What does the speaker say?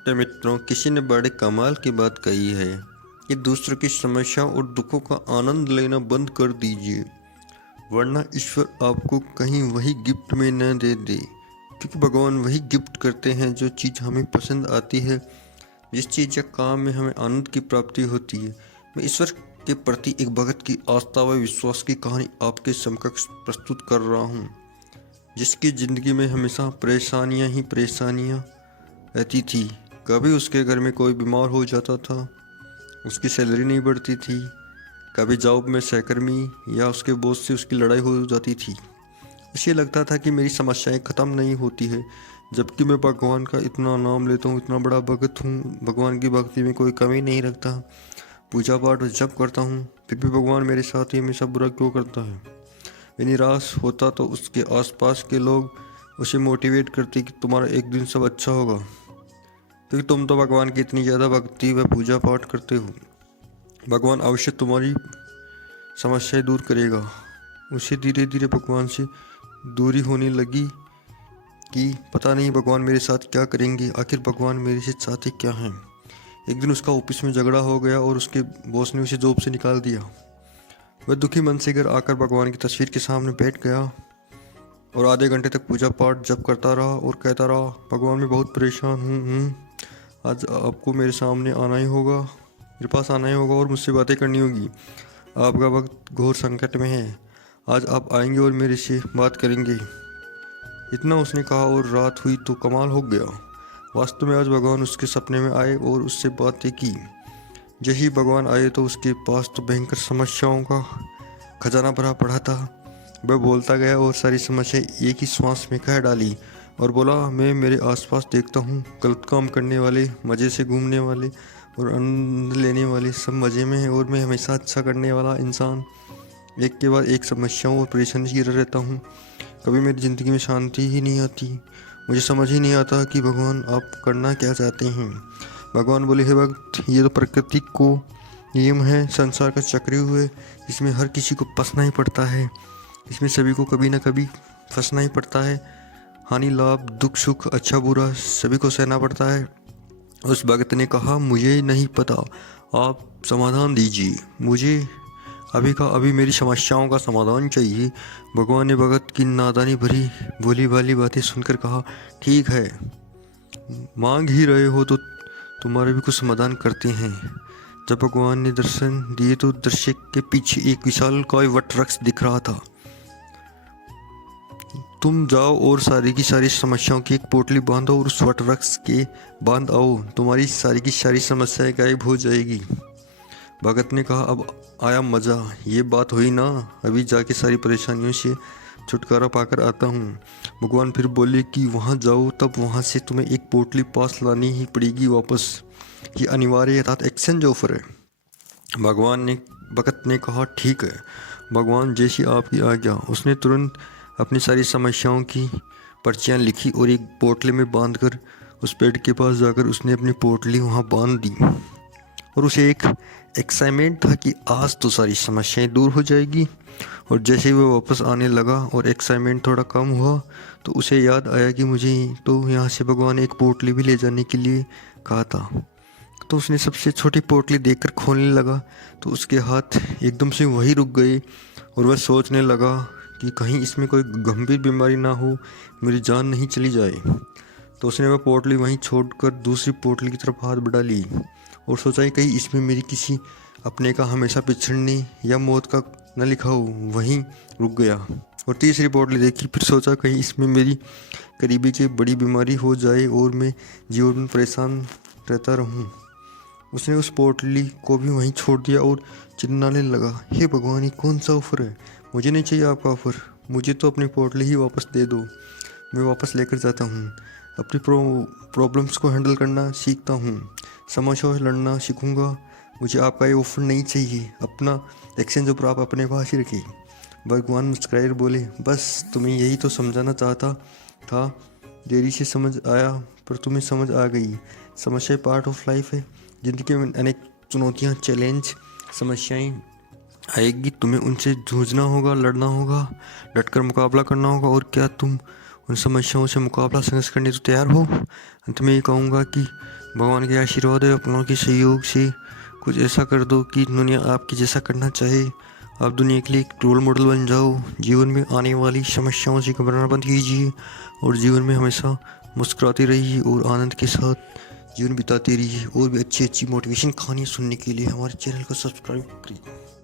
तो मित्रों, किसी ने बड़े कमाल की बात कही है कि दूसरों की समस्याओं और दुखों का आनंद लेना बंद कर दीजिए, वरना ईश्वर आपको कहीं वही गिफ्ट में न दे दे। क्योंकि भगवान वही गिफ्ट करते हैं जो चीज़ हमें पसंद आती है, जिस चीज़ या काम में हमें आनंद की प्राप्ति होती है। मैं ईश्वर के प्रति एक भगत की आस्था व विश्वास की कहानी आपके समकक्ष प्रस्तुत कर रहा हूँ, जिसकी ज़िंदगी में हमेशा परेशानियाँ ही परेशानियाँ रहती थी। कभी उसके घर में कोई बीमार हो जाता था, उसकी सैलरी नहीं बढ़ती थी, कभी जॉब में सहकर्मी या उसके बॉस से उसकी लड़ाई हो जाती थी। उसे लगता था कि मेरी समस्याएं ख़त्म नहीं होती है, जबकि मैं भगवान का इतना नाम लेता हूँ, इतना बड़ा भगत हूँ, भगवान की भक्ति में कोई कमी नहीं रखता, पूजा पाठ जब करता हूँ, फिर भी भगवान मेरे साथ ही हमेशा बुरा क्यों करता है। मैं निराश होता तो उसके आसपास के लोग उसे मोटिवेट करते कि तुम्हारा एक दिन सब अच्छा होगा, क्योंकि तुम तो भगवान की इतनी ज़्यादा भक्ति व पूजा पाठ करते हो, भगवान अवश्य तुम्हारी समस्याएं दूर करेगा। उसे धीरे धीरे भगवान से दूरी होने लगी कि पता नहीं भगवान मेरे साथ क्या करेंगे, आखिर भगवान मेरे से चाहते क्या हैं। एक दिन उसका ऑफिस में झगड़ा हो गया और उसके बॉस ने उसे जॉब से निकाल दिया। वह दुखी मन से घर आकर भगवान की तस्वीर के सामने बैठ गया और आधे घंटे तक पूजा पाठ जब करता रहा और कहता रहा, भगवान मैं बहुत परेशान हूँ, आज आपको मेरे सामने आना ही होगा, मेरे पास आना ही होगा और मुझसे बातें करनी होगी। आपका वक्त घोर संकट में है, आज आप आएंगे और मेरे से बात करेंगे। इतना उसने कहा और रात हुई तो कमाल हो गया। वास्तव में आज भगवान उसके सपने में आए और उससे बातें की। जैसे ही भगवान आए तो उसके पास तो भयंकर समस्याओं का खजाना भरा पड़ा था। वह बोलता गया और सारी समस्याएं एक ही श्वास में कह डाली और बोला, मैं मेरे आसपास देखता हूँ गलत काम करने वाले, मज़े से घूमने वाले और आनंद लेने वाले सब मज़े में हैं, और मैं हमेशा अच्छा करने वाला इंसान एक के बाद एक समस्याओं और परेशानी से घिरा रहता हूँ। कभी मेरी ज़िंदगी में शांति ही नहीं आती, मुझे समझ ही नहीं आता कि भगवान आप करना क्या चाहते हैं। भगवान बोले, हे भक्त, ये तो प्रकृति को नियम है, संसार का चक्र है, इसमें हर किसी को फंसना ही पड़ता है, इसमें सभी को कभी ना कभी फंसना ही पड़ता है। हानि लाभ दुख सुख अच्छा बुरा सभी को सहना पड़ता है। उस भगत ने कहा, मुझे नहीं पता, आप समाधान दीजिए, मुझे अभी का अभी मेरी समस्याओं का समाधान चाहिए। भगवान ने भगत की नादानी भरी भोली भाली बातें सुनकर कहा, ठीक है, मांग ही रहे हो तो तुम्हारे भी कुछ समाधान करते हैं। जब भगवान ने दर्शन दिए तो दृश्य के पीछे एक विशालकाय वट वृक्ष दिख रहा था। तुम जाओ और सारी की सारी समस्याओं की एक पोटली बांधो और उस वट वृक्ष के बांध आओ, तुम्हारी सारी की सारी समस्याएं गायब हो जाएगी। भगत ने कहा, अब आया मज़ा, ये बात हुई ना, अभी जाके सारी परेशानियों से छुटकारा पाकर आता हूँ। भगवान फिर बोले कि वहाँ जाओ, तब वहाँ से तुम्हें एक पोटली पास लानी ही पड़ेगी वापस, ये अनिवार्य अर्थात एक्सचेंज ऑफर है। भगत ने कहा, ठीक है भगवान, जैसी आपकी आज्ञा। उसने तुरंत अपनी सारी समस्याओं की पर्चियाँ लिखी और एक पोटली में बांधकर उस पेड़ के पास जाकर उसने अपनी पोटली वहाँ बांध दी। और उसे एक एक्साइटमेंट था कि आज तो सारी समस्याएं दूर हो जाएगी। और जैसे ही वो वापस आने लगा और एक्साइटमेंट थोड़ा कम हुआ तो उसे याद आया कि मुझे तो यहाँ से भगवान ने एक पोटली भी ले जाने के लिए कहा था। तो उसने सबसे छोटी पोटली देखकर खोलने लगा तो उसके हाथ एकदम से वहीं रुक गए और वह सोचने लगा कि कहीं इसमें कोई गंभीर बीमारी ना हो, मेरी जान नहीं चली जाए। तो उसने वह पोटली वहीं छोड़कर दूसरी पोटली की तरफ हाथ बढ़ा ली और सोचा कि कहीं इसमें मेरी किसी अपने का हमेशा पिछड़ने या मौत का न लिखा हो, वहीं रुक गया। और तीसरी पोटली देखी, फिर सोचा कहीं इसमें मेरी करीबी की बड़ी बीमारी हो जाए और मैं जीवन में परेशान रहता रहूं। उसने उस पोटली को भी वहीं छोड़ दिया और चिल्लाने लगा, हे भगवान, ये कौन सा ऑफर है, मुझे नहीं चाहिए आपका ऑफर, मुझे तो अपनी पोटली ही वापस दे दो, मैं वापस लेकर जाता हूँ, अपनी प्रॉब्लम्स को हैंडल करना सीखता हूँ, समस्याओं से लड़ना सीखूंगा, मुझे आपका ये ऑफर नहीं चाहिए, अपना एक्सचेंज ऑफर आप अपने पास ही रखिए। भगवान मुस्कुराए बोले, बस तुम्हें यही तो समझाना चाहता था, देरी से समझ आया पर तुम्हें समझ आ गई। समस्याएं पार्ट ऑफ लाइफ है, ज़िंदगी में अनेक चुनौतियाँ, चैलेंज, समस्याएं आएगी, तुम्हें उनसे जूझना होगा, लड़ना होगा, डटकर मुकाबला करना होगा, और क्या तुम उन समस्याओं से मुकाबला संघर्ष करने तो तैयार हो। अंत में ये कहूँगा कि भगवान के आशीर्वाद और अपनों के सहयोग से कुछ ऐसा कर दो कि दुनिया आपकी जैसा करना चाहे। आप दुनिया के लिए एक रोल मॉडल बन जाओ। जीवन में आने वाली समस्याओं से घबराना बंद कीजिए और जीवन में हमेशा मुस्कुराते रहिए और आनंद के साथ जीवन बिताते रहिए। और भी अच्छी अच्छी मोटिवेशन कहानियाँ सुनने के लिए हमारे चैनल को सब्सक्राइब करिए।